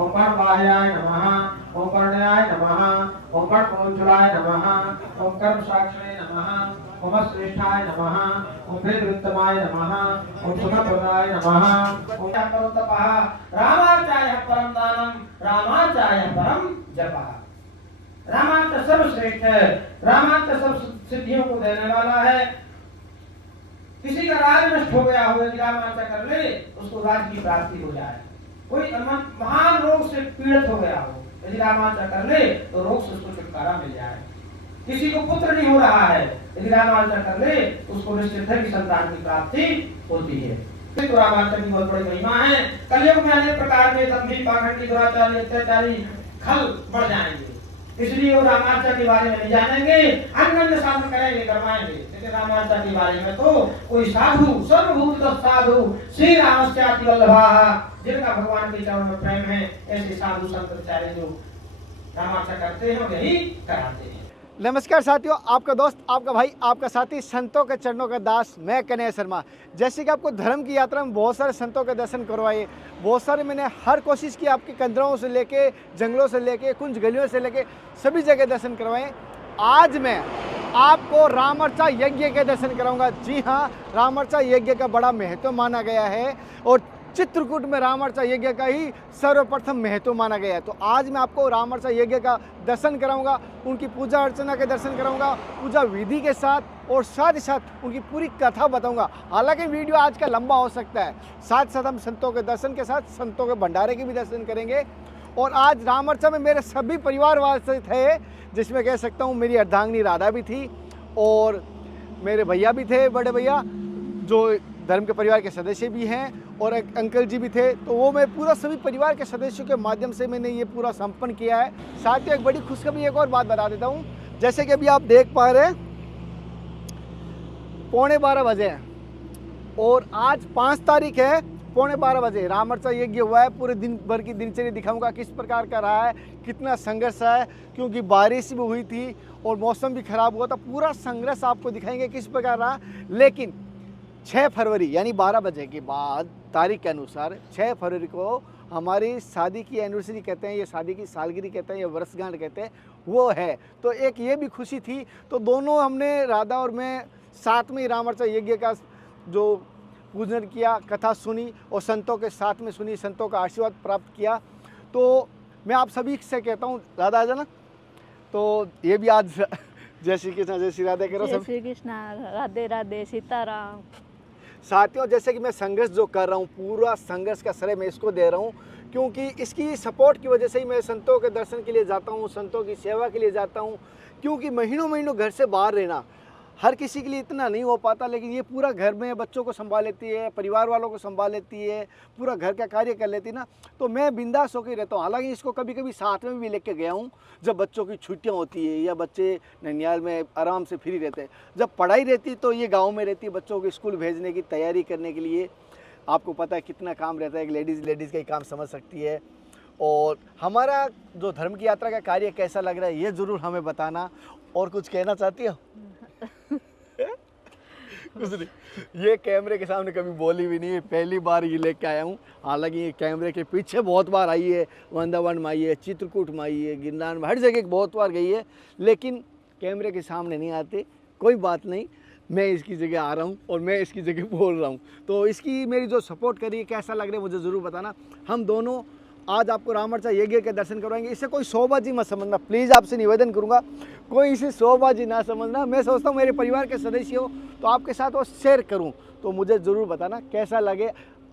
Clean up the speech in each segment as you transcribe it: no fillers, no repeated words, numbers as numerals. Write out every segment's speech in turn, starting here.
ओम कर्णवाहयाय नमः, ओम कर्णयाय नमः, ओम कर्णकोचुलाय नमः, ओम कर्मसाक्षिणे नमः, ओम श्रेष्ठाय नमः, ओम भेदवृत्तमाय नमः, ओम सुखप्रदाय नमः, ओम परमतपः रामाचार्य परम दानम, रामाचार्य परम जपः। रामाचार्य सर्वश्रेष्ठ है, रामाचार्य सब सिद्धियों को देने वाला है। किसी का राज नष्ट हो गया हो, यदि रामाचार्य कर ले उसको राज की प्राप्ति हो जाए। कोई महान रोग से पीड़ित हो गया हो, यदि रामाचार्य कर ले तो रोग से उसको छुटकारा मिल जाए। किसी को पुत्र नहीं हो रहा है, यदि रामाचार्य कर ले उसको निश्चित है कि संतान की प्राप्ति होती है। तो रामाचार्य की बहुत बड़ी महिमा है। कलयुग में अनेक प्रकार के दंभी, पाखंडी, दुराचारी, अत्याचारी खल बढ़ जाएंगे, इसलिए वो रामाचार्य के बारे में नहीं जानेंगे, अन्य साधन करेंगे, करवाएंगे। लेकिन रामाचार्य के बारे में तो कोई साधु, सर्वभूत साधु श्री रामस्याति वल्लभा, जिनका भगवान के चरणों में प्रेम है, ऐसे साधु संत चारे जो रामाचार्य करते हैं यही कराते हैं। नमस्कार साथियों, आपका दोस्त, आपका भाई, आपका साथी, संतों के चरणों का दास, मैं कन्हैया शर्मा। जैसे कि आपको धर्म की यात्रा में बहुत सारे संतों के दर्शन करवाए, बहुत सारे मैंने हर कोशिश की आपके कंदरों से लेके, जंगलों से लेके, कुंज गलियों से लेके सभी जगह दर्शन करवाए। आज मैं आपको रामर्चा यज्ञ के दर्शन कराऊंगा। जी हाँ, रामर्चा यज्ञ का बड़ा महत्व माना गया है और चित्रकूट में रामर्चा यज्ञ का ही सर्वप्रथम महत्व माना गया है। तो आज मैं आपको रामर्चा यज्ञ का दर्शन कराऊंगा, उनकी पूजा अर्चना के दर्शन कराऊंगा, पूजा विधि के साथ, और साथ ही साथ उनकी पूरी कथा बताऊंगा। हालांकि वीडियो आज का लंबा हो सकता है, साथ साथ हम संतों के दर्शन के साथ संतों के भंडारे के भी दर्शन करेंगे। और आज रामर्चा में मेरे सभी परिवार वाले थे, जिसमें कह सकता हूँ मेरी अर्धांगिनी राधा भी थी और मेरे भैया भी थे, बड़े भैया जो धर्म के परिवार के सदस्य भी हैं, और एक अंकल जी भी थे। तो वो मैं पूरा सभी परिवार के सदस्यों के माध्यम से मैंने ये पूरा संपन्न किया है। साथ ही एक बड़ी खुशखबरी, एक और बात बता देता हूँ। जैसे कि अभी आप देख पा रहे हैं 11:15 बजे हैं और आज 5 तारीख है, 11:15 बजे रामर्चा यज्ञ हुआ है। पूरे दिन भर की दिनचर्या दिखाऊंगा किस प्रकार का रहा है, कितना संघर्ष है, क्योंकि बारिश भी हुई थी और मौसम भी खराब हुआ था। पूरा संघर्ष आपको दिखाएंगे किस प्रकार रहा। लेकिन 6 फरवरी यानी 12 बजे के बाद तारीख के अनुसार 6 फरवरी को हमारी शादी की एनिवर्सरी कहते हैं, ये शादी की सालगिरह कहते हैं, ये वर्षगांठ कहते हैं, वो है। तो एक ये भी खुशी थी। तो दोनों हमने, राधा और मैं, साथ में ही रामर्चा यज्ञ का जो पूजन किया, कथा सुनी और संतों के साथ में सुनी, संतों का आशीर्वाद प्राप्त किया। तो मैं आप सभी से कहता हूँ, राधा आ जाना। तो ये भी आज जय श्री कृष्ण, जय श्री राधे करो सब। जय श्री कृष्ण, राधे राधे, सीताराम। साथियों, जैसे कि मैं संघर्ष जो कर रहा हूँ, पूरा संघर्ष का श्रेय मैं इसको दे रहा हूँ, क्योंकि इसकी सपोर्ट की वजह से ही मैं संतों के दर्शन के लिए जाता हूँ, संतों की सेवा के लिए जाता हूँ। क्योंकि महीनों महीनों घर से बाहर रहना हर किसी के लिए इतना नहीं हो पाता, लेकिन ये पूरा घर में बच्चों को संभाल लेती है, परिवार वालों को संभाल लेती है, पूरा घर का कार्य कर लेती है ना। तो मैं बिंदास होकर रहता हूँ। हालांकि इसको कभी कभी साथ में भी लेके गया हूँ, जब बच्चों की छुट्टियाँ होती है या बच्चे ननिहाल में आराम से फ्री रहते हैं। जब पढ़ाई रहती तो ये गाँव में रहती है, बच्चों को स्कूल भेजने की तैयारी करने के लिए। आपको पता है कितना काम रहता है, एक लेडीज़ का ही काम समझ सकती है। और हमारा जो धर्म की यात्रा का कार्य कैसा लग रहा है ये ज़रूर हमें बताना। और कुछ कहना चाहती हो? कुछ नहीं, ये कैमरे के सामने कभी बोली भी नहीं है, पहली बार ये लेके आया हूँ। हालांकि ये कैमरे के पीछे बहुत बार आई है, वृंदावन में आई है, चित्रकूट में आई है, गिरनार में, हर जगह बहुत बार गई है, लेकिन कैमरे के सामने नहीं आते। कोई बात नहीं, मैं इसकी जगह आ रहा हूँ और मैं इसकी जगह बोल रहा हूँ। तो इसकी मेरी जो सपोर्ट करी, कैसा लग रहा है मुझे ज़रूर बताना। हम दोनों आज आपको रामर्चा यज्ञ के दर्शन करवाएंगे। इसे कोई शोबाजी मत समझना, प्लीज़ आपसे निवेदन करूंगा, कोई इसे शोबाजी ना समझना। मैं सोचता हूँ मेरे परिवार के सदस्य हो तो आपके साथ वो शेयर करूँ, तो मुझे ज़रूर बताना कैसा लगे।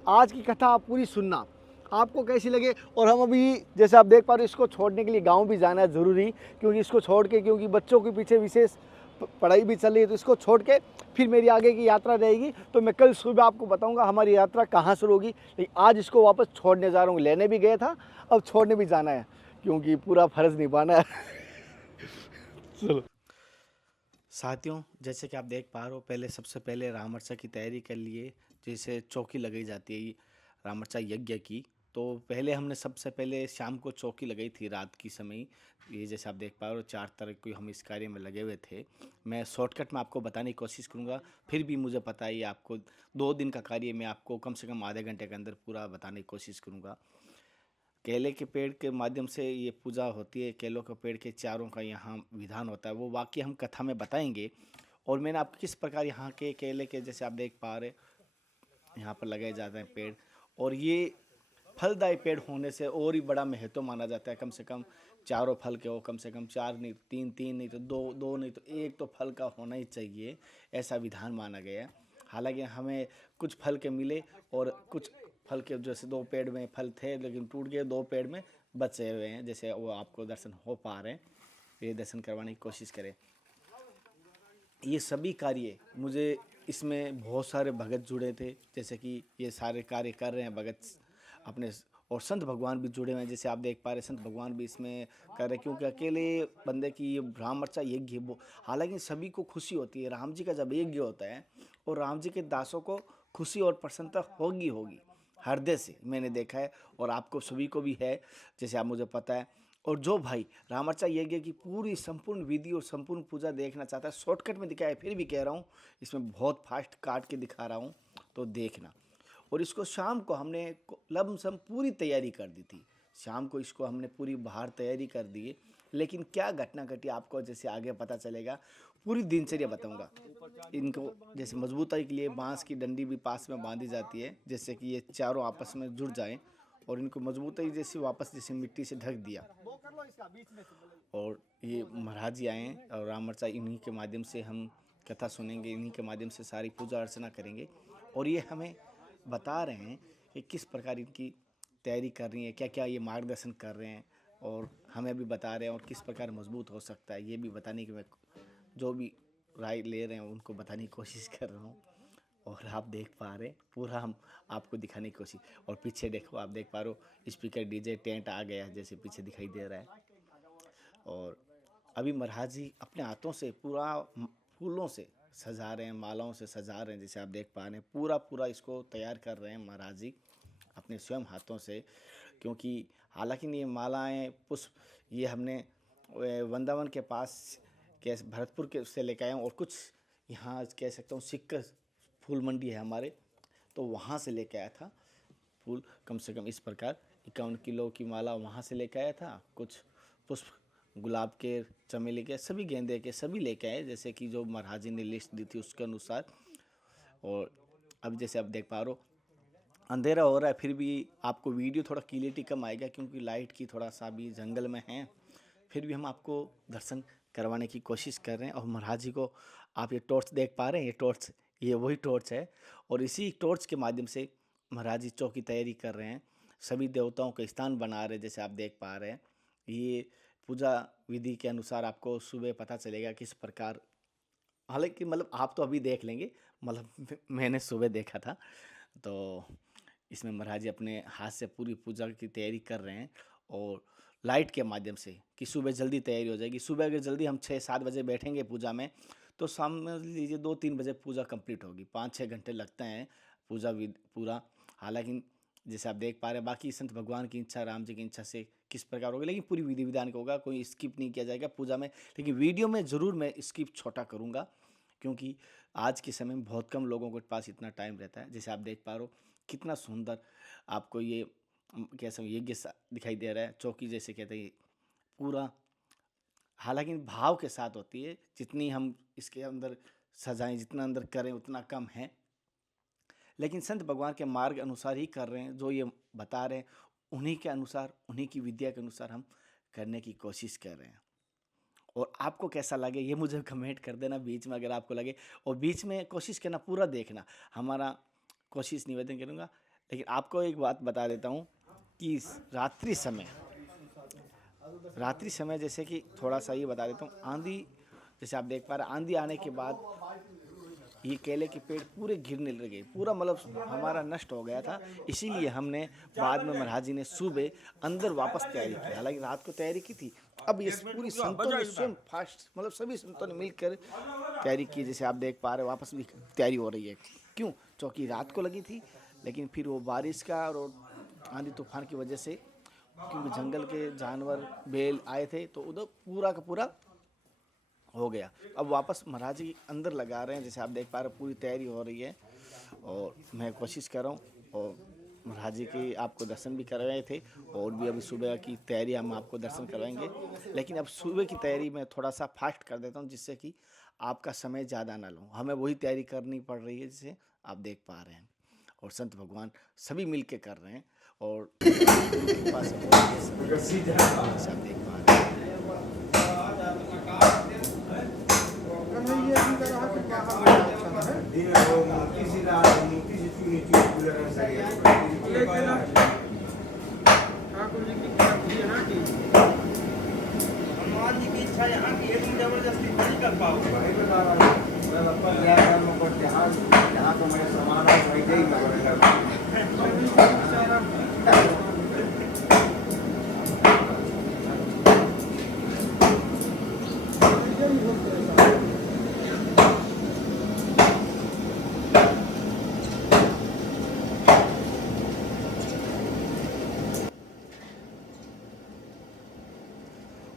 आज की कथा आप पूरी सुनना, आपको कैसी लगे। और हम अभी जैसे आप देख पा रहे हो, इसको छोड़ने के लिए गाँव भी जाना है ज़रूरी, क्योंकि इसको छोड़ के, क्योंकि बच्चों के पीछे विशेष पढ़ाई भी चल रही है, तो इसको छोड़ के फिर मेरी आगे की यात्रा रहेगी। तो मैं कल सुबह आपको बताऊंगा हमारी यात्रा कहाँ से होगी। लेकिन आज इसको वापस छोड़ने जा रहा हूँ, लेने भी गया था, अब छोड़ने भी जाना है, क्योंकि पूरा फर्ज निभाना है। चलो साथियों, जैसे कि आप देख पा रहे हो, पहले सबसे पहले रामर्चा की तैयारी कर लिए, जैसे चौकी लगाई जाती है रामर्चा यज्ञ की। तो पहले हमने सबसे पहले शाम को चौकी लगाई थी, रात की समय। ये जैसे आप देख पा रहे हो 4 तारीख को हम इस कार्य में लगे हुए थे। मैं शॉर्टकट में आपको बताने की कोशिश करूँगा, फिर भी मुझे पता है आपको 2 दिन का कार्य मैं आपको कम से कम आधे घंटे के अंदर पूरा बताने की कोशिश करूँगा। केले के पेड़ के माध्यम से ये पूजा होती है। केलों के पेड़ के चारों का यहाँ विधान होता है, वो वाक्य हम कथा में बताएंगे। और मैंने आपको किस प्रकार यहाँ के केले के, जैसे आप देख पा रहे, यहाँ पर लगाए जाते हैं पेड़, और ये फलदायी पेड़ होने से और ही बड़ा महत्व माना जाता है। कम से कम चारों फल के हो, कम से कम 4 नहीं, 3 नहीं तो 2 नहीं तो 1 तो फल का होना ही चाहिए, ऐसा विधान माना गया है। हालांकि हमें कुछ फल के मिले और कुछ फल के, जैसे 2 पेड़ में फल थे लेकिन टूट गए, 2 पेड़ में बचे हुए हैं, जैसे वो आपको दर्शन हो पा रहे हैं। ये दर्शन करवाने की कोशिश करें। ये सभी कार्य मुझे, इसमें बहुत सारे भगत जुड़े थे, जैसे कि ये सारे कार्य कर रहे हैं भगत अपने, और संत भगवान भी जुड़े हुए हैं। जैसे आप देख पा रहे हैं संत भगवान भी इसमें कर रहे हैं, क्योंकि अकेले बंदे की ये रामर्चा यज्ञ, हालांकि सभी को खुशी होती है। राम जी का जब यज्ञ होता है और राम जी के दासों को खुशी और प्रसन्नता होगी होगी हृदय से, मैंने देखा है और आपको सभी को भी है, जैसे आप मुझे पता है। और जो भाई रामर्चा यज्ञ की पूरी संपूर्ण विधि और संपूर्ण पूजा देखना चाहता है, शॉर्टकट में दिखाया है, फिर भी कह रहा हूँ, इसमें बहुत फास्ट काट के दिखा रहा हूँ, तो देखना। और इसको शाम को हमने लमसम पूरी तैयारी कर दी थी, शाम को इसको हमने पूरी बाहर तैयारी कर दी है। लेकिन क्या घटना घटी आपको जैसे आगे पता चलेगा, पूरी दिनचर्या बताऊंगा। इनको जैसे मजबूताई के लिए बांस की डंडी भी पास में बांधी जाती है, जैसे कि ये चारों आपस में जुड़ जाएं, और इनको मजबूताई जैसे वापस जैसे मिट्टी से ढक दिया। और ये महाराज जी आए हैं और रामर्चा इन्हीं के माध्यम से हम कथा सुनेंगे, इन्हीं के माध्यम से सारी पूजा अर्चना करेंगे। और ये हमें बता रहे हैं कि किस प्रकार इनकी तैयारी कर रही है, क्या क्या ये मार्गदर्शन कर रहे हैं, और हमें भी बता रहे हैं, और किस प्रकार मजबूत हो सकता है ये भी बताने की, मैं जो भी राय ले रहे हैं उनको बताने की कोशिश कर रहा हूँ। और आप देख पा रहे हैं पूरा हम आपको दिखाने की कोशिश। और पीछे देखो, आप देख पा रहे हो स्पीकर डीजे टेंट आ गया जैसे पीछे दिखाई दे रहा है। और अभी महाराज जी अपने हाथों से पूरा फूलों से सजा रहे हैं, मालाओं से सजा रहे हैं, जैसे आप देख पा रहे हैं पूरा इसको तैयार कर रहे हैं महाराज जी अपने स्वयं हाथों से। क्योंकि हालांकि ये मालाएं, पुष्प, ये हमने वृंदावन के पास कैसे भरतपुर के से लेकर आए हैं, और कुछ यहाँ कह सकता हूँ सिक्कर फूल मंडी है हमारे, तो वहाँ से लेके आया था फूल, कम से कम इस प्रकार 51 किलो की माला वहाँ से लेके आया था। कुछ पुष्प गुलाब के, चमेली के, सभी गेंदे के सभी लेके आए, जैसे कि जो महाराज जी ने लिस्ट दी थी उसके अनुसार। और अब जैसे आप देख पा रहे हो अंधेरा हो रहा है, फिर भी आपको वीडियो थोड़ा क्लियरिटी कम आएगा क्योंकि लाइट की थोड़ा सा भी जंगल में है, फिर भी हम आपको दर्शन करवाने की कोशिश कर रहे हैं। और महाराज जी को आप ये टॉर्च देख पा रहे हैं, ये टॉर्च, ये वही टॉर्च है, और इसी टॉर्च के माध्यम से महाराज जी चौकी तैयारी कर रहे हैं, सभी देवताओं का स्थान बना रहे हैं, जैसे आप देख पा रहे हैं। ये पूजा विधि के अनुसार आपको सुबह पता चलेगा किस प्रकार, हालांकि मतलब आप तो अभी देख लेंगे, मतलब मैंने सुबह देखा था। तो इसमें महाराज जी अपने हाथ से पूरी पूजा की तैयारी कर रहे हैं, और लाइट के माध्यम से कि सुबह जल्दी तैयारी हो जाएगी। सुबह अगर जल्दी हम 6-7 बजे बैठेंगे पूजा में, तो समझ लीजिए 2-3 बजे पूजा कंप्लीट होगी। 5-6 घंटे लगते हैं पूजा पूरा। हालांकि जैसे आप देख पा रहे हैं, बाकी संत भगवान की इच्छा, राम जी की इच्छा से किस प्रकार होगा, लेकिन पूरी विधि विधान का होगा, कोई स्किप नहीं किया जाएगा पूजा में। लेकिन वीडियो में ज़रूर मैं स्किप छोटा करूँगा, क्योंकि आज के समय में बहुत कम लोगों के पास इतना टाइम रहता है। जैसे आप देख पा रहे हो कितना सुंदर आपको ये कैसा यज्ञ दिखाई दे रहा है, चौकी जैसे कहते हैं पूरा, हालांकि भाव के साथ होती है। जितनी हम इसके अंदर सजाएं, जितना अंदर करें उतना कम है, लेकिन संत भगवान के मार्ग अनुसार ही कर रहे हैं, जो ये बता रहे हैं उन्हीं के अनुसार, उन्हीं की विद्या के अनुसार हम करने की कोशिश कर रहे हैं। और आपको कैसा लगे ये मुझे कमेंट कर देना बीच में अगर आपको लगे, और बीच में कोशिश करना पूरा देखना, हमारा कोशिश निवेदन करूँगा। लेकिन आपको एक बात बता देता हूँ कि रात्रि समय जैसे कि थोड़ा सा ये बता देता हूँ, आंधी, जैसे आप देख पा रहे हैं आंधी आने के बाद ये केले के पेड़ पूरे गिरने लगे, पूरा मतलब हमारा नष्ट हो गया था। इसीलिए हमने बाद में महाराज जी ने सुबह अंदर वापस तैयारी की, हालांकि रात को तैयारी की थी। अब ये पूरी संतों ने स्वयं फास्ट, मतलब सभी संतों ने मिलकर तैयारी की, जैसे आप देख पा रहे हैं वापस भी तैयारी हो रही है। क्यों? क्योंकि रात को लगी थी, लेकिन फिर वो बारिश का और आंधी तूफान की वजह से, क्योंकि जंगल के जानवर बैल आए थे, तो उधर पूरा का पूरा हो गया। अब वापस महाराज जी अंदर लगा रहे हैं, जैसे आप देख पा रहे हैं पूरी तैयारी हो रही है, और मैं कोशिश कर रहा हूँ। और महाराज जी की आपको दर्शन भी करवाए थे और भी अभी सुबह की तैयारी हम आपको दर्शन करवाएंगे, लेकिन अब सुबह की तैयारी में थोड़ा सा फास्ट कर देता हूँ जिससे कि आपका समय ज़्यादा ना लूँ। हमें वही तैयारी करनी पड़ रही है जिसे आप देख पा रहे हैं, और संत भगवान सभी मिल के कर रहे हैं और कृपा से हो रही है सभी, जैसे आप देख पा रहे हैं। ठाकुर जी की यहाँ की हनुमान जी की इच्छा यहाँ की है, तुम जबरदस्ती नहीं कर पाओगे। यहाँ तो मैं समान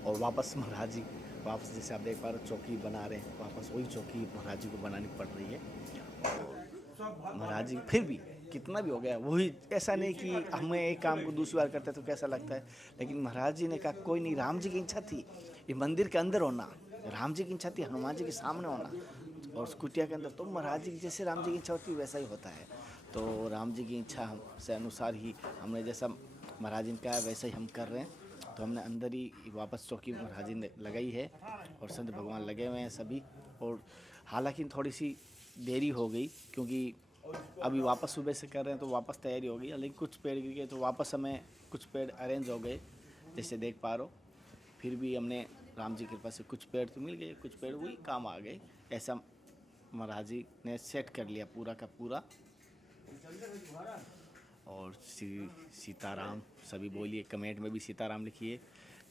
और वापस महाराज जी वापस जैसे आप देख पा रहे हो चौकी बना रहे हैं, वापस वही चौकी महाराज जी को बनानी पड़ रही है। और महाराज जी फिर भी कितना भी हो गया वही, ऐसा नहीं कि हमें एक काम को दूसरी बार करते तो कैसा लगता है, लेकिन महाराज जी ने कहा कोई नहीं, राम जी की इच्छा थी ये मंदिर के अंदर होना, राम जी की इच्छा थी हनुमान जी के सामने होना और उस कुटिया के अंदर, तो महाराज जी की जैसे राम जी की इच्छा होती है वैसा ही होता है। तो राम जी की इच्छा से अनुसार ही हमने जैसा महाराज जी ने कहा वैसा ही हम कर रहे हैं। तो हमने अंदर ही वापस चौकी महाराज जी ने लगाई है और संत भगवान लगे हुए हैं सभी। और हालांकि थोड़ी सी देरी हो गई क्योंकि अभी वापस सुबह से कर रहे हैं तो वापस तैयारी हो गई, लेकिन कुछ पेड़ गिर गए तो वापस हमें कुछ पेड़ अरेंज हो गए जैसे देख पा रहे हो। फिर भी हमने राम जी की कृपा से कुछ पेड़ तो मिल गए, कुछ पेड़ वही काम आ गए, ऐसा महाराज जी ने सेट कर लिया पूरा का पूरा। और श्री सीताराम सभी बोलिए, कमेंट में भी सीताराम लिखिए।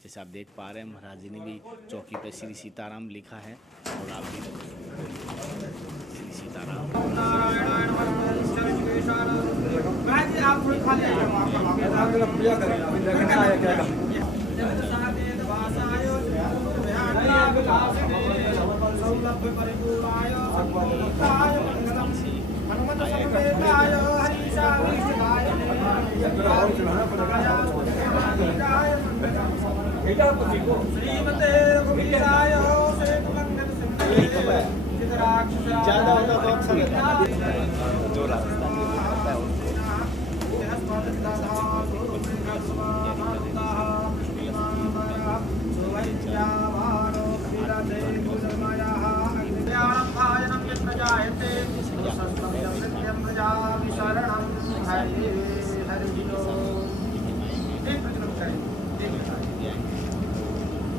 जैसे आप देख पा रहे हैं महाराज जी ने भी चौकी पे श्री सीताराम लिखा है और आप भी श्री सीताराम। ज़्यादा होता तो अच्छा रहता जो राजस्थान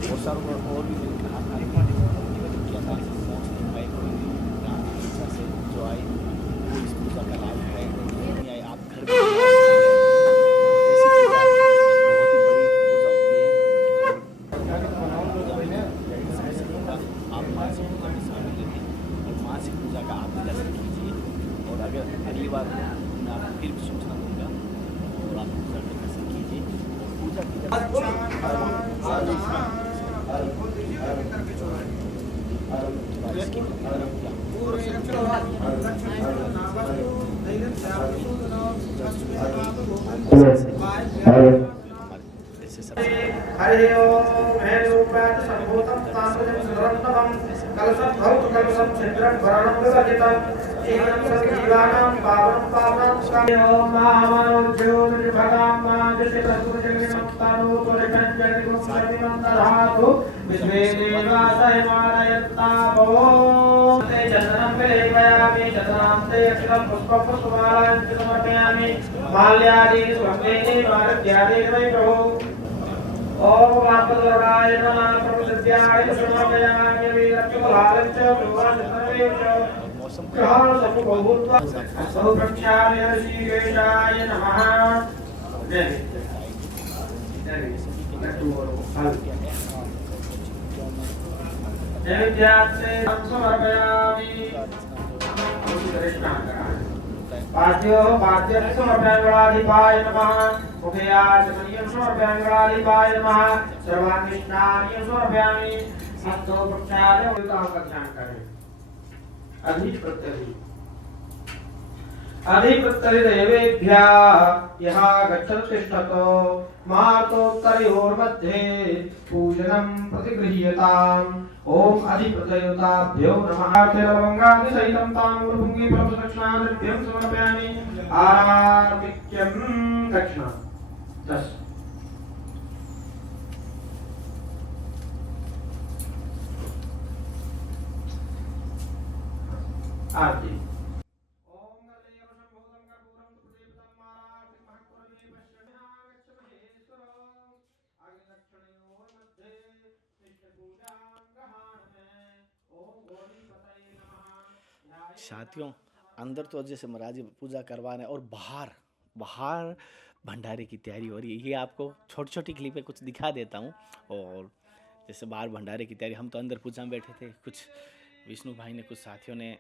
बहुत सारों और भी किया था से जो आए वो इस पूजा का लाभ है, नहीं आए आप घर में ऐसी पूजा बहुत ही बड़ी पूजा होती है। आप मानसिक पूजा में शामिल रहिए और मानसिक पूजा का आप भी दर्शन कीजिए। और अगर अगली बार मैं आपको फिर भी सूचना दूँगा और आप पूजा का दर्शन कीजिए और पूजा की हरि ओम हे रूपात संभूतं तामजं सुरन्तमं कलशं भौत कलशं छिद्रं भरणं विभजितं जीवनं सर्वजीवानां पावनं पावनं स्वामी ओम महामनोज्योतिर्भगां माजसितसुरजगन्मत्तारो पुरुषञ्जलिगुं सर्वमन्तधातु विश्वे देवासय मालयन्तापो ते चन्दनं विलेपयामि चन्दनान्ते अक्षतं पुष्पं पुष्पमालां च समर्पयामि माल्यादीनि सुगन्धेनि मार्ग्यादीनि वै प्रभो ओम आपदोराय नमः प्रभुसत्याय समर्पयामि वीरत्वलालञ्च प्रभुवासनवेच ग्रहण समुपभूत्वा बहुप्रख्याय ऋषिकेशाय नमः। नैवेद्यास्ते समर्पयामि पाद्यो पाद्यं समर्पयामि नमः मुखयाचमनीयं समर्पयामि नमः सर्वांगिष्णानि समर्पयामि हस्तो प्रक्षाल्य का ध्यान करें। अभी प्रत्यहि अधिकृत्यदेवेभ्यः यः गच्छतु तिष्ठतो मार्तोत्तरयोर्मध्ये पूजनं प्रतिगृह्यताम् ओम अधिप्रतयुताभ्यो नमः लवंगादिसहितं ताम्रभुङ्गी प्रदक्षिणाभ्यं समर्पयामि आराधिक्यं दक्षिणा 10 आरती साथियों, अंदर तो जैसे महाराज जी पूजा करवा रहे हैं और बाहर बाहर भंडारे की तैयारी हो रही है। ये आपको छोटी छोटी क्लिप में कुछ दिखा देता हूँ। और जैसे बाहर भंडारे की तैयारी, हम तो अंदर पूजा में बैठे थे, कुछ विष्णु भाई ने, कुछ साथियों ने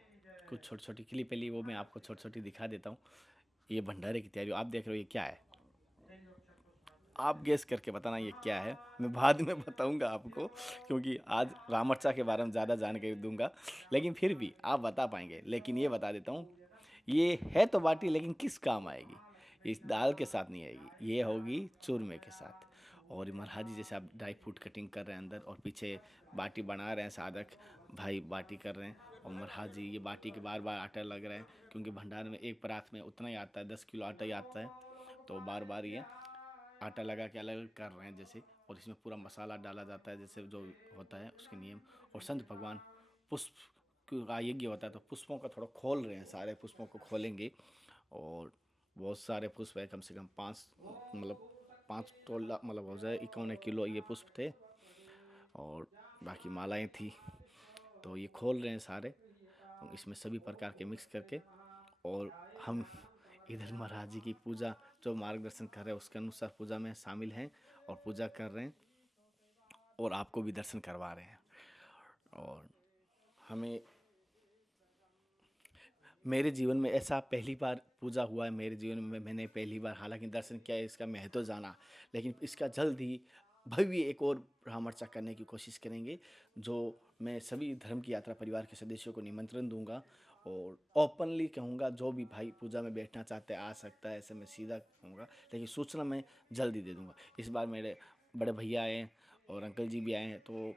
कुछ छोटी छोटी क्लिपें ली, वो मैं आपको छोटी छोटी दिखा देता हूँ। ये भंडारे की तैयारी आप देख रहे हो, ये क्या है? आप गेस करके बताना ये क्या है। मैं बाद में बताऊंगा आपको, क्योंकि आज रामर्चा के बारे में ज़्यादा जानकारी दूंगा, लेकिन फिर भी आप बता पाएंगे। लेकिन ये बता देता हूँ, ये है तो बाटी, लेकिन किस काम आएगी? इस दाल के साथ नहीं आएगी, ये होगी चूरमे के साथ। और महाराज जी जैसे आप ड्राई फ्रूट कटिंग कर रहे हैं अंदर, और पीछे बाटी बना रहे हैं, साधक भाई बाटी कर रहे हैं। और महाराज जी ये बाटी के बार बार आटा लग रहा है, क्योंकि भंडार में एक परात में उतना ही आता है, 10 किलो आटा ही आता है, तो बार बार ये आटा लगा के अलग अलग कर रहे हैं जैसे। और इसमें पूरा मसाला डाला जाता है जैसे जो होता है उसके नियम। और संत भगवान पुष्प का यज्ञ होता है, तो पुष्पों का थोड़ा खोल रहे हैं, सारे पुष्पों को खोलेंगे। और बहुत सारे पुष्प है, कम से कम 5 तोला मतलब हो जाए 51 किलो ये पुष्प थे, और बाकी मालाएं थी। तो ये खोल रहे हैं सारे, इसमें सभी प्रकार के मिक्स करके। और हम इधर महाराज जी की पूजा जो मार्गदर्शन कर रहे हैं उसके अनुसार पूजा में शामिल हैं और पूजा कर रहे हैं, और आपको भी दर्शन करवा रहे हैं। और हमें मेरे जीवन में ऐसा पहली बार पूजा हुआ है, मेरे जीवन में मैंने पहली बार हालांकि दर्शन किया है, इसका महत्व जाना, लेकिन इसका जल्द ही भव्य एक और रामर्चा करने की कोशिश करेंगे, जो मैं सभी धर्म की यात्रा परिवार के सदस्यों को निमंत्रण दूंगा। और ओपनली कहूँगा, जो भी भाई पूजा में बैठना चाहते हैं आ सकता है, ऐसे मैं सीधा कहूँगा, लेकिन सूचना मैं जल्दी दे दूँगा। इस बार मेरे बड़े भैया आए और अंकल जी भी आए हैं, तो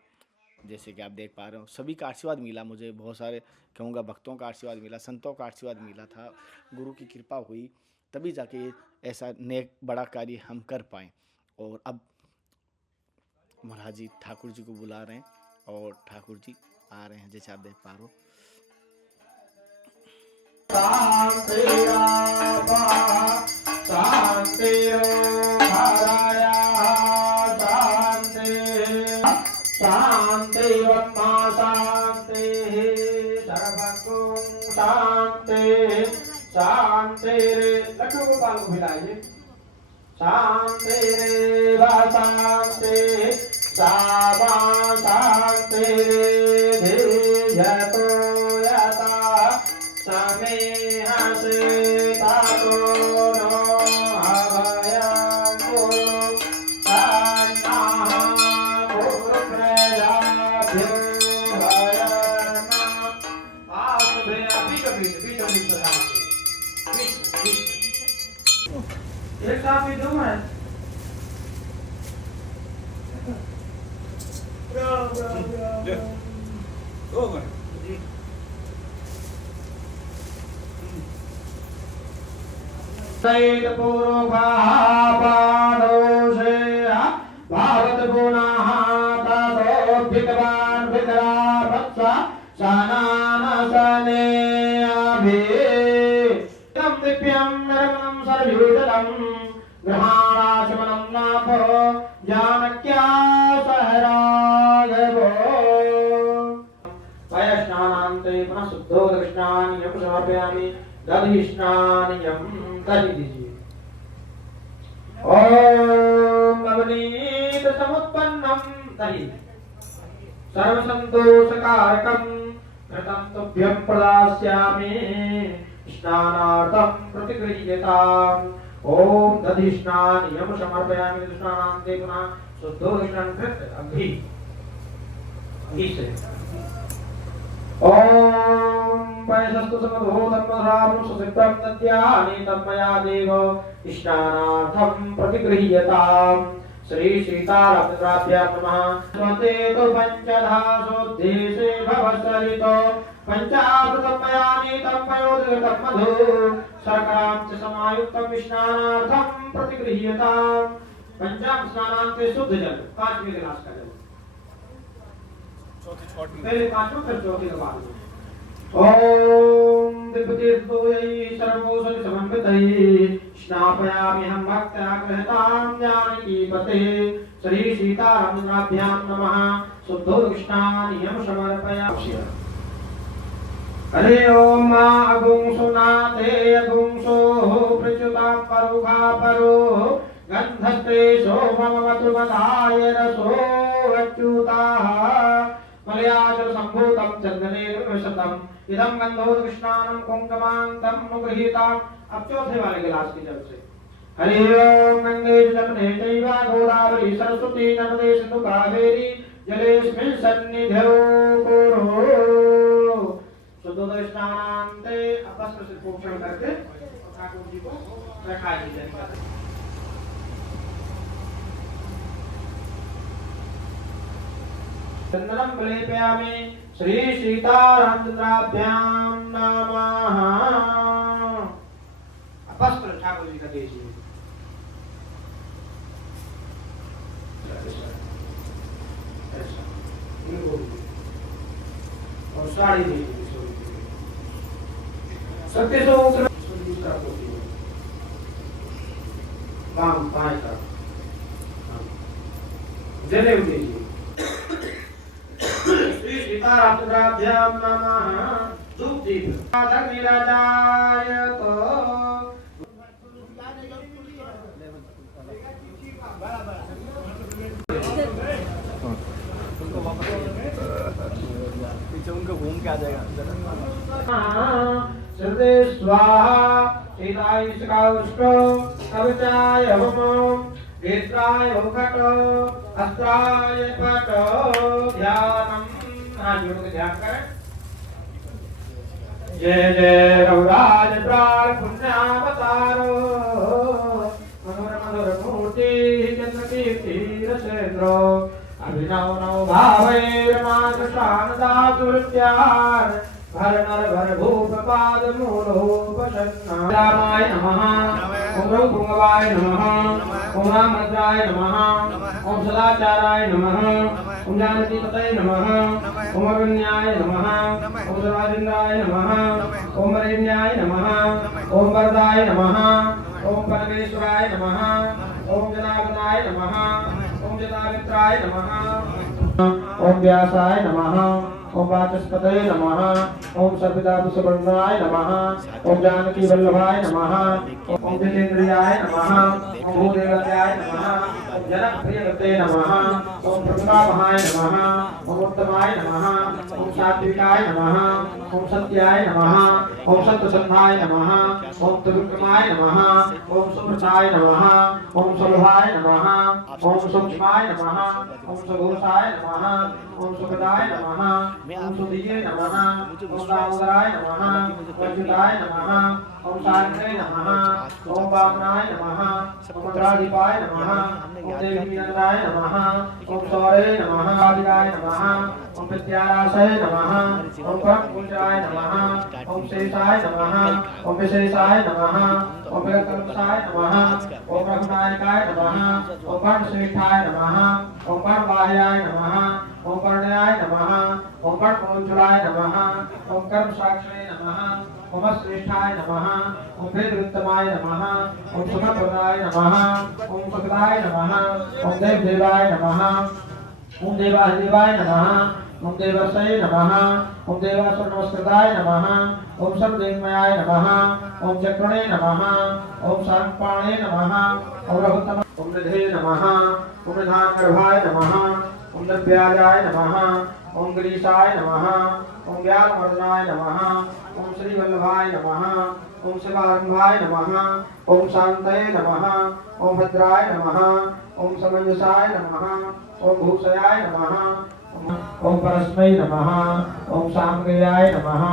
जैसे कि आप देख पा रहे हो सभी का आशीर्वाद मिला मुझे, बहुत सारे कहूँगा भक्तों का आशीर्वाद मिला, संतों का आशीर्वाद मिला था, गुरु की कृपा हुई, तभी जाके ऐसा नेक बड़ा कार्य हम कर पाएँ। और अब महाराज जी ठाकुर जी को बुला रहे हैं, और ठाकुर जी आ रहे हैं जैसे आप देख पा रहे हो। शांति लड्डू गोपाल को खिलाइए। शांति शांति सावा शांति धीयतो यथा समेहसे तातो नो अभयं कुरु तन्नः गुरुप्रजाभ्यो भयं आसुभे एक साथ भी दूं मैं। सैत पूर्वापादोषे भावत गुणाः ततो भिगवान् विग्रहवत्सा शानानसने अभि तम दिव्यं निर्मलं सर्वभूतलं ग्रहाणाचमनं नाथो जानक्या सहराघवो वयस्नानान्ते पुनः शुद्धोदकृष्णानियं समर्पयामि। दधिष्णानियं दहि दीजिए। ओम नवनीत समुत्पन्नं दहि सर्वसन्तोषकारकं घृतं तुभ्यं प्रदास्यामि स्नानार्थं प्रतिगृह्यताम्। ओम दधिष्णानियं समर्पयामि। स्नानान्ते पुनः शुद्धोदकृष्णं घृत घी से। ओम पैसस्तु समभूतं मधुरां सुसिद्धं दद्यानि तन्मया देव स्नानार्थं प्रतिगृह्यताम्। श्री सीतारामचन्द्राभ्यां नमः। स्वते तु पंचधा शुद्धेशे भवसरितो पंचामृतमयानि तं पयोदृतं मधु शर्करां च समायुक्तं स्नानार्थं प्रतिगृह्यताम्। पंचामृत स्नानान्ते शुद्ध जल 5वें गिलास का जल पहले 5वां फिर चौथे के बाद ओम दिव्यतीर्थोयै सर्वोषधि समन्वितये स्नापयामि हम भक्त्याग्रहतां जानकीपते। श्री सीतारामचन्द्राभ्यां नमः। शुद्धोदकृष्णानियं समर्पयामि। हरे ओम मा अगुंसो नाते अगुंसो प्रच्युतां परुखा परो गन्धस्ते सोममवतु मदाय रसो अच्युताः मलयाचल संभूतं चंदनेन विशतम् इदं गन्धोदकृष्णानं कुंकुमान्तं नुगृहीताम्। अब चौथे वाले गिलास के जल से हरि ओम गंगे जमुने चैव गोदावरी सरस्वती नर्मदे सिंधु कावेरी जलेस्मिन् सन्निधौ कुरु। शुद्धोदय स्नानान्ते अपस्त्र से पोषण करके ठाकुर जी को रखा दीजिए। चंदनं लेपयामि। श्री सीतारामचन्द्राभ्यां नमः। अपस्त्र ठाकुर जी का दीजिए। और साड़ी दीजिए। सत्य सो दूसरा वाम बाएं तरफ जनेऊ दीजिए। श्री सीतारामचन्द्राभ्यां नमः। धूप दीप धर्मिराजाय तो पीछे उनको घूम के आ जाएगा। श्रद्धे स्वाहा सीताय शिखाउष्टो कवचाय होमो नेत्राय होखट अस्त्राय पट ध्यानम। हाथ जोड़ के ध्यान करें। जय जय रघुराज प्राण पुण्यावतारो मनोर मनोर मूर्ति चंद्र कीर्ति रसेन्द्रो अभिनव नव भावैर्नाथ शानदासुरत्यार भर नर भर भूप पाद मूलोपशन्ना। रामाय नमः। ओम भृंगवाय नमः। ओम रामभद्राय नमः। ओम सदाचाराय नमः। ओम जानकीपतये नमः। ओम अगण्याय नमः। ओम राजेन्द्राय नमः। ओम वरेण्याय नमः। ओम वरदाय नमः। ओम परमेश्वराय नमः। ओम जनार्दनाय नमः। ओम जनामित्राय नमः। ओम व्यासाय नमः। ओम वाचस्पतये नमः। ओम सर्वधातुसवर्णाय नमः। ओम जानकी वल्लभाय नमः। ओम जितेन्द्रियाय नमः। ओम भूदेवताय नमः। ओम जनप्रियते नमः। ओम प्रतापहाय नमः। ओम उत्तमाय नमः। ओम सात्विकाय नमः। ओम सत्याय नमः। ओम सत्यसंधाय नमः। ओम त्रिविक्रमाय नमः। ओम सुप्रसाय नमः। ओम सुलभाय नमः। ओम सूक्ष्माय नमः। ओम सुघोषाय नमः। ओम सुखदाय नमः। ओम सुधीये नमः। ओम दामोदराय नमः। ओम अच्युताय नमः। ओम शांते नमः। ओम वामनाय नमः। ओम उत्तराधिपाय नमः। ओम देवी नंदाय नमः। ओम सौरे नमः। आदिराय नमः। ओम विद्याराशय नमः। ओम परमपूज्याय नमः। ओम शेषाय नमः। ओम विशेषाय नमः। ओम विकल्पसाय नमः। ओम रघुनायकाय नमः। ओम वर्णश्रेष्ठाय नमः। ओम वर्णबाह्याय नमः। ओम कर्णयाय नमः। ओम कर्णपूज्याय नमः। ओम कर्मसाक्षिणे नमः। ओम श्रेष्ठाय नमः। ओम वेदवृत्तमाय नमः। ओम सुखप्रदाय नमः। ओम सुखदाय नमः। ओम देवदेवाय नमः। ओम देवाधिदेवाय नमः। ओम देवस्य नमः। ओम देवासुरनमस्कृताय नमः। ओम सर्वदेवमयाय नमः। ओम चक्रणे नमः। ओम शांगपाणे नमः। ओम रघुत्तम। ओम निधे नमः। ओम निधानगर्भाय नमः। ओम निर्व्याजाय नमः। ओम गिरीशाय नमः। ओम ज्ञानवर्धनाय नमः। ओम श्रीवल्लभाय नमः। ओम शिवारंभाय नमः, ओम शांतये नमः, ओम भद्राय नमः, ओम समंजसाय नमः, ओम भूषयाय नमः, ओम परस्मै नमः, ओम सामगयाय नमः,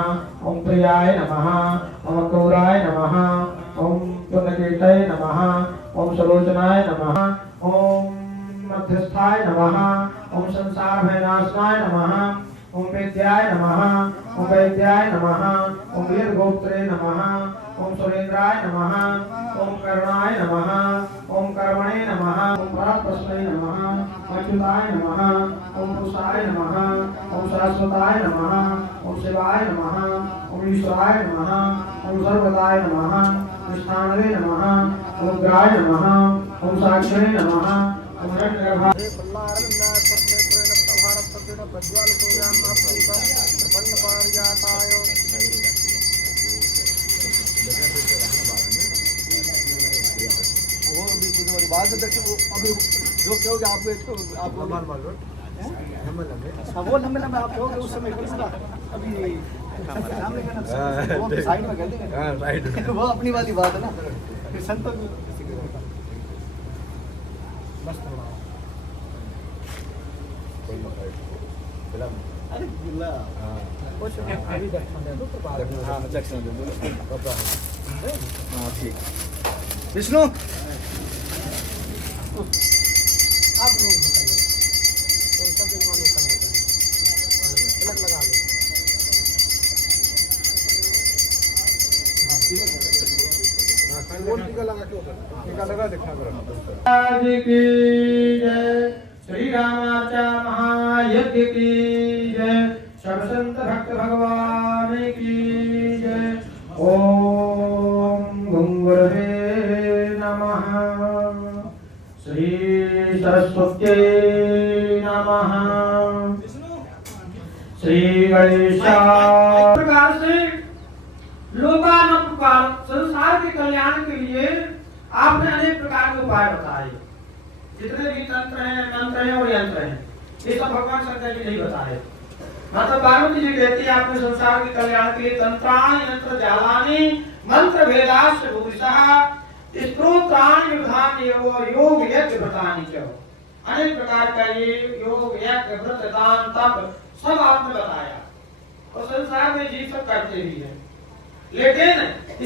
ओम प्रियाय नमः, ओम क्रूराय नमः, ओम पुण्यकीर्तये नमः, ओम सलोचनाय नमः, ओम मध्यस्थाय नमः, ओम संसार भयनाशनाय नमः, ओम वेद्याय नमः, ओम वैद्याय नमः, ओम वीरगोप्त्रे नमः, ओम सुरेंद्राय नमः, ओम करुणाय नमः, ओम कर्मणे नमः, ओम परात्पस्मै नमः, अच्युताय नमः, ओम पुरुषाय नमः, ओम सरस्वताय नमः, ओम शिवाय नमः, ओम ईश्वराय नमः, ओम सर्वदाय नमः, कृष्णानवे नमः, ओम ग्राय नमः, ओम साक्षिणे नमः, ओम हिरण्यगर्भाय वो अभी पूजा वाली बात है, देखो वो अभी जो कहोगे आप आप वो लंबे लंबे आप कहोगे उस समय करना अभी सामने करना वो साइड में कर देंगे। हां राइट वो अपनी वाली बात है ना फिर संतों की मस्त अरे गिल्ला कुछ अभी दक्षिण दे दो हां ठीक विष्णु आप लोग बताइए तो सब जगह करना चाहिए तिलक लगा लो टीका लगा क्यों टीका लगा दिखा करो आज की जय श्री रामाचा महायज्ञ की जय सब संत भक्त भगवान की जय ओम गुंगुरवे नमः श्री सरस्वत्यै नमः श्री गणेशाय प्रकार से लोकानुपकार संसार के कल्याण के लिए आपने अनेक प्रकार के उपाय बताए। जितने भी तंत्र हैं मंत्र हैं और यंत्र हैं ये सब भगवान शंकर जी नहीं बताए। माता पार्वती जी कहती है आपने संसार के कल्याण के लिए तंत्राणि यंत्र जालानि मंत्र भेदाश्च भूषः स्तोत्राणि विधान योग यज्ञ व्रतानि च अनेक प्रकार का ये योग यज्ञ व्रत दान तप सब आपने बताया और संसार में जीव सब करते भी हैं, लेकिन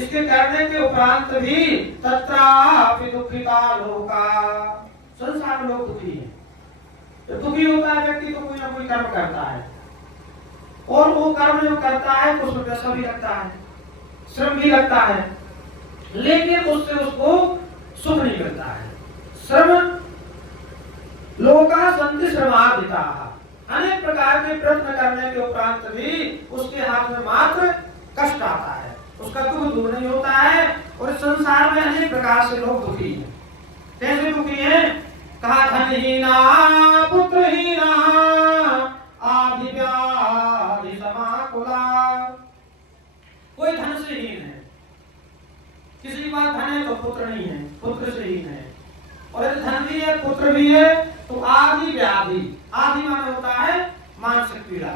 इसके करने के उपरांत भी तत्रापि दुखिता लोका संसार में लोग दुखी हैं। तो दुखी होता है व्यक्ति तो कोई ना कोई कर्म करता है और वो कर्म जो करता है तो उसमें पैसा भी लगता है श्रम भी लगता है, लेकिन उससे उसको सुख नहीं मिलता है। श्रम लोका संति श्रमार्जिता अनेक प्रकार के प्रयत्न करने के उपरांत भी उसके हाथ में मात्र कष्ट आता है, उसका दुख दूर नहीं होता है। और इस संसार में अनेक प्रकार से लोग दुखी हैं। कैसे दुखी हैं? कहा धनहीना पुत्रहीना आदि व्याधि समाकुला। कोई धन से हीन है, किसी के पास धन है तो पुत्र नहीं है, पुत्र से हीन है, और यदि धन भी है पुत्र भी है तो आदि व्याधि, आदि माने होता है मानसिक पीड़ा।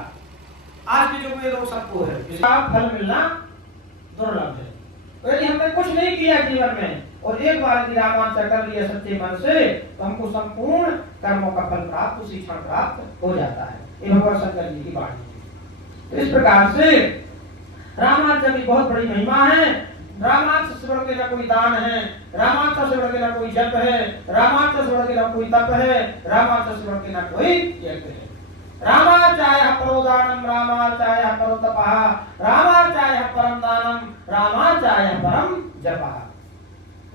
आज के युग में लोग सबको है, इसका फल मिलना दुर्लभ है। तो यदि हमने कुछ नहीं किया जीवन में और एक बार यदि रामायण कर लिया सच्चे मन से तो हमको संपूर्ण कर्मों का फल प्राप्त उसी क्षण प्राप्त हो जाता है। ये भगवान शंकर जी की वाणी है। तो इस प्रकार से रामायण की बहुत बड़ी महिमा है। रामायण से बढ़ के ना कोई दान है, रामायण से बढ़ के ना कोई जप है, रामायण से बढ़ के ना कोई तप है, रामायण से बढ़ के ना कोई यज्ञ है। रामाचार्य परोदानम रामाचार्य परो तपः रामाचार्य परम दानम रामाचार्य परम जपः।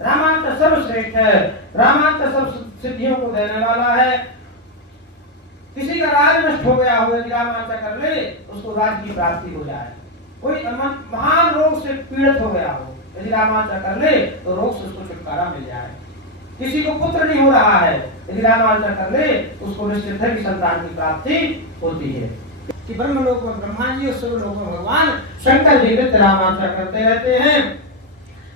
रामाचार्य सर्वश्रेष्ठ है, रामाचार्य सब सिद्धियों को देने वाला है। किसी का राज नष्ट हो गया हो, यदि रामाचार्य कर ले उसको राज की प्राप्ति हो जाए। कोई महान रोग से पीड़ित हो गया हो, यदि रामाचार्य कर ले तो रोग से उसको छुटकारा मिल जाए। किसी को पुत्र नहीं हो रहा है, यदि रामाचार्य कर ले उसको निश्चित है कि संतान की प्राप्ति होती है। कि ब्रह्म लोक में ब्रह्मा जी और सब लोक में भगवान शंकर जी नित्य रामाचार्य करते रहते हैं।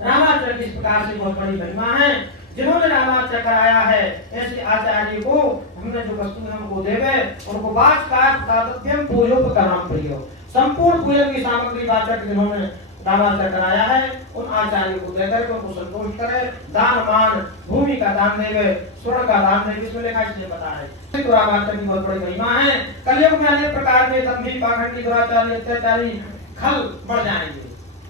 रामाचार्य की इस प्रकार से बहुत बड़ी महिमा है। जिन्होंने रामाचार्य कराया है ऐसे आचार्य को हमने जो वस्तु हमको देवे उनको वाचकार तातव्यम पूजोपकरणम प्रियो, संपूर्ण पूजन की सामग्री वाचक जिन्होंने रामाचार्य कराया है, उन आचार्यों को देकर के उनको संतोष करे, दान मान, भूमि का दान देवे, स्वर्ण का दान देवे, इसमें लिखा इसलिए पता है। तो रामाचार्य की बहुत बड़ी महिमा है। कलयुग में अनेक प्रकार के दंभी, पाखंडी, दुराचारी, अत्याचारी खल बढ़ जाएंगे,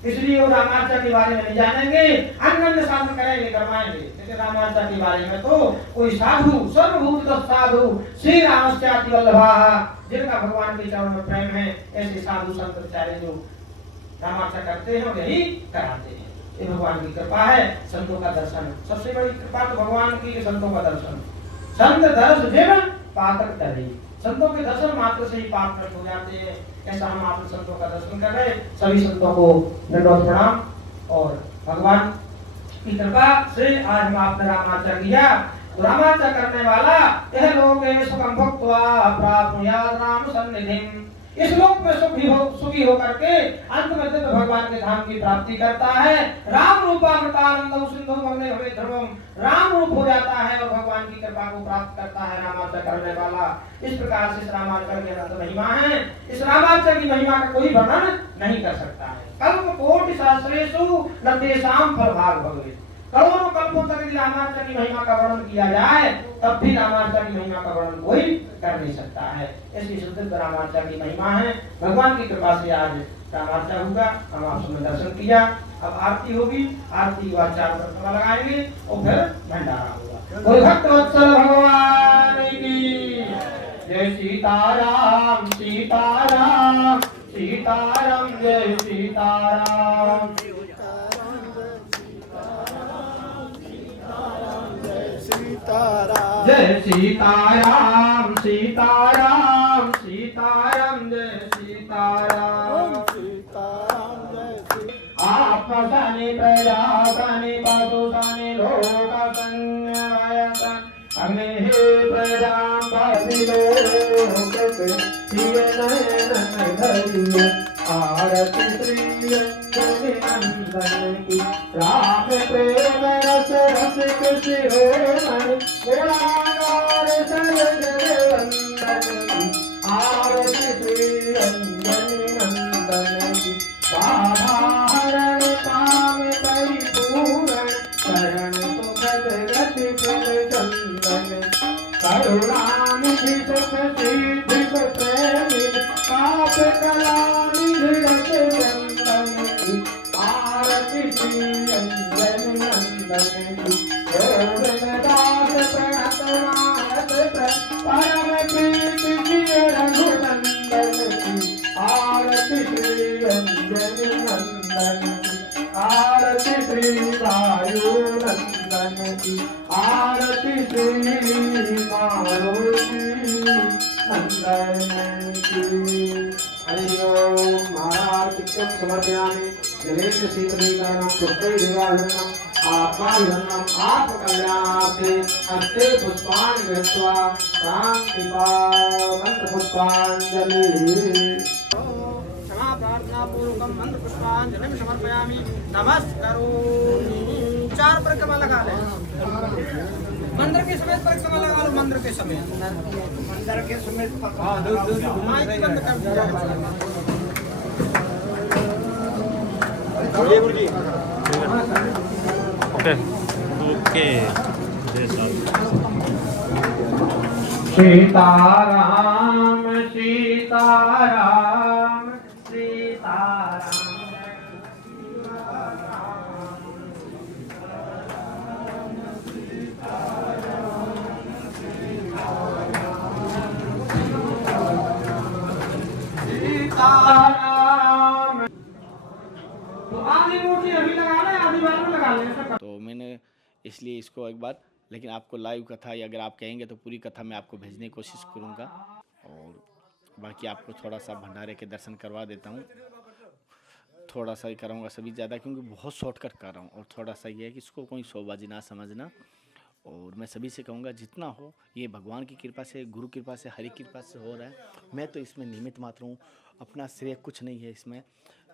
इसलिए वो रामाचार्य के बारे में नहीं जानेंगे, अन्य साधन करेंगे, करवाएंगे। लेकिन रामाचार्य के बारे में तो कोई साधु, सर्वभूत साधु, श्री रामस्याति वल्लभा, जिनका भगवान के चरणों में प्रेम है, ऐसे साधु संत बेचारे जो रामाचार्य करते हैं यही कराते हैं। ये भगवान की कृपा है, संतों का दर्शन। सबसे बड़ी कृपा तो भगवान की, संतों का दर्शन। संत दर्श जिन पात्र करे, संतों के दर्शन मात्र से ही पाप नष्ट हो जाते हैं। ऐसा हम आप संतों का दर्शन कर रहे, सभी संतों को दंडवत प्रणाम। और भगवान की कृपा से आज हम आपने रामाचार्य किया, तो रामाचार्य करने वाला यह लोग सुखम भुक्त्वा प्राप्नुयात् राम सन्निधिं, इस लोक में सुखी हो करके अंत में दिव्य भगवान के धाम की प्राप्ति करता है। राम रूपामृतानंदं सिंधु मग्ने भवे ध्रुवम्, राम रूप हो जाता है और भगवान की कृपा को प्राप्त करता है रामाचार्य करने वाला। इस प्रकार से इस रामाचार्य की अनंत महिमा है। इस रामाचार्य की महिमा का कोई वर्णन नहीं कर सकता है। कल्प कोटि सहस्रेषु न तेषां फलभाग भवेत्, करोड़ों कल्पों तक यदि रामाचार्य की महिमा का वर्णन किया जाए तब भी रामाचार्य की महिमा का वर्णन कोई कर नहीं सकता है। ऐसी शुद्ध रामाचार्य की महिमा है। भगवान की कृपा से आज रामाचार्य होगा, हम आप सबने दर्शन किया। अब आरती होगी, आरती के बाद 4 प्रतिमा लगाएंगे और फिर भंडारा होगा। कोई भक्त वत्सल भगवान की जय, सीताराम सीताराम सीताराम, जय सीताराम जय सीताराम सीताराम सीताराम, जय सीताराम सीताराम, जय आपसनि प्रजा सनि पशु सनि लोक संयमयसन् अग्निः प्रजां पतिलोकते नयन धरिय आरति श्री नंदन की, राम प्रेम रस रसिक शिरोमणि गुणागार सरज वंदन की, आरति श्री अंजनी नंदन की, साधारण काम परिपूर्ण शरण सुखद गति प्रद चंदन, करुणानिधि सुख सिद्धि प्रेमी पाप कलानिधि रस चंदन की, आरति श्री अंजनी नंदन की, गोविंद दास प्रणत मानस परम प्रीति जिय रघुनंदन की, आरति श्री अंजनी नंदन की, आरति श्री वायु नंदन की, आरति श्री मारुति नंदन की। हरि ओम। महाराज चित्तं समर्पयामि, जलेन शीतलीकरणं पुष्पैर्दिवाहरणम् आत्माभिधनम् आत्मकल्याणार्थे हस्ते पुष्पाणि गृहीत्वा मंत्र पुष्पांजलि। क्षमा प्रार्थना पूर्वकं मंत्र पुष्पांजलिं समर्पयामि। नमस्करोमि। 4 परिक्रमा लगा लें। मंदिर के समेत परिक्रमा लगा लो, मंदिर के समेत, मंदिर के समेत। हाँ, माइक बंद कर दिया। ओके ओके, जय साहब। सीताराम सीताराम सीताराम, सीताराम। तो आधी मूर्ति अभी लगा लें, आधी बाद में लगा लें। तो मैंने इसलिए इसको एक बार, लेकिन आपको लाइव कथा या अगर आप कहेंगे तो पूरी कथा मैं आपको भेजने की कोशिश करूँगा। और बाकी आपको थोड़ा सा भंडारे के दर्शन करवा देता हूँ, थोड़ा सा ही कराऊँगा, सभी ज़्यादा क्योंकि बहुत शॉर्टकट कर रहा हूँ। और थोड़ा सा ये है कि इसको कोई शोबाजी ना समझना। और मैं सभी से कहूँगा जितना हो ये भगवान की कृपा से, गुरु कृपा से, हरि कृपा से हो रहा है। मैं तो इसमें निमित्त मात्र हूँ, अपना श्रेय कुछ नहीं है इसमें।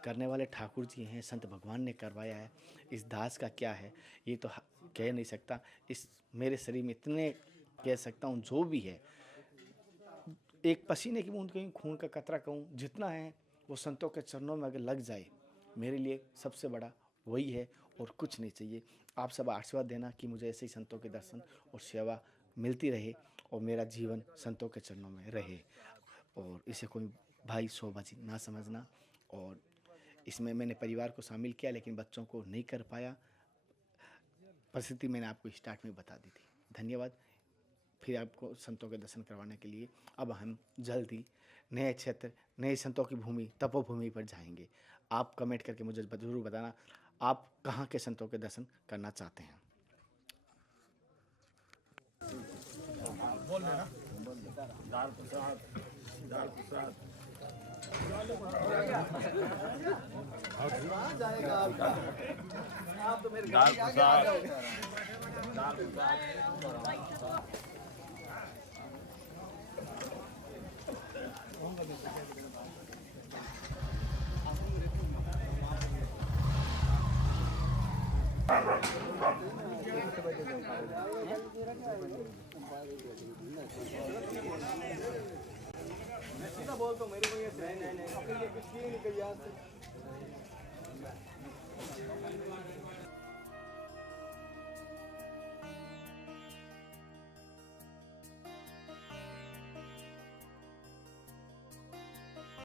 करने वाले ठाकुर जी हैं, संत भगवान ने करवाया है। इस दास का क्या है ये तो कह नहीं सकता। इस मेरे शरीर में इतने कह सकता हूँ, जो भी है एक पसीने की बूंद कहूँ, खून का कतरा कहूँ, जितना है वो संतों के चरणों में अगर लग जाए मेरे लिए सबसे बड़ा वही है और कुछ नहीं चाहिए। आप सब आशीर्वाद देना कि मुझे ऐसे ही संतों के दर्शन और सेवा मिलती रहे और मेरा जीवन संतों के चरणों में रहे। और इसे कोई भाई शोभाजी ना समझना। और इसमें मैंने परिवार को शामिल किया लेकिन बच्चों को नहीं कर पाया। परिस्थिति मैंने आपको स्टार्ट में बता दी थी। धन्यवाद। फिर आपको संतों के दर्शन करवाने के लिए अब हम जल्द ही नए क्षेत्र, नए संतों की भूमि, तपोभूमि पर जाएंगे। आप कमेंट करके मुझे ज़रूर बताना आप कहाँ के संतों के दर्शन करना चाहते हैं। सीधा बोल तो मेरे को ये नहीं अपने लिए कुछ किए नहीं कहीं आज तक।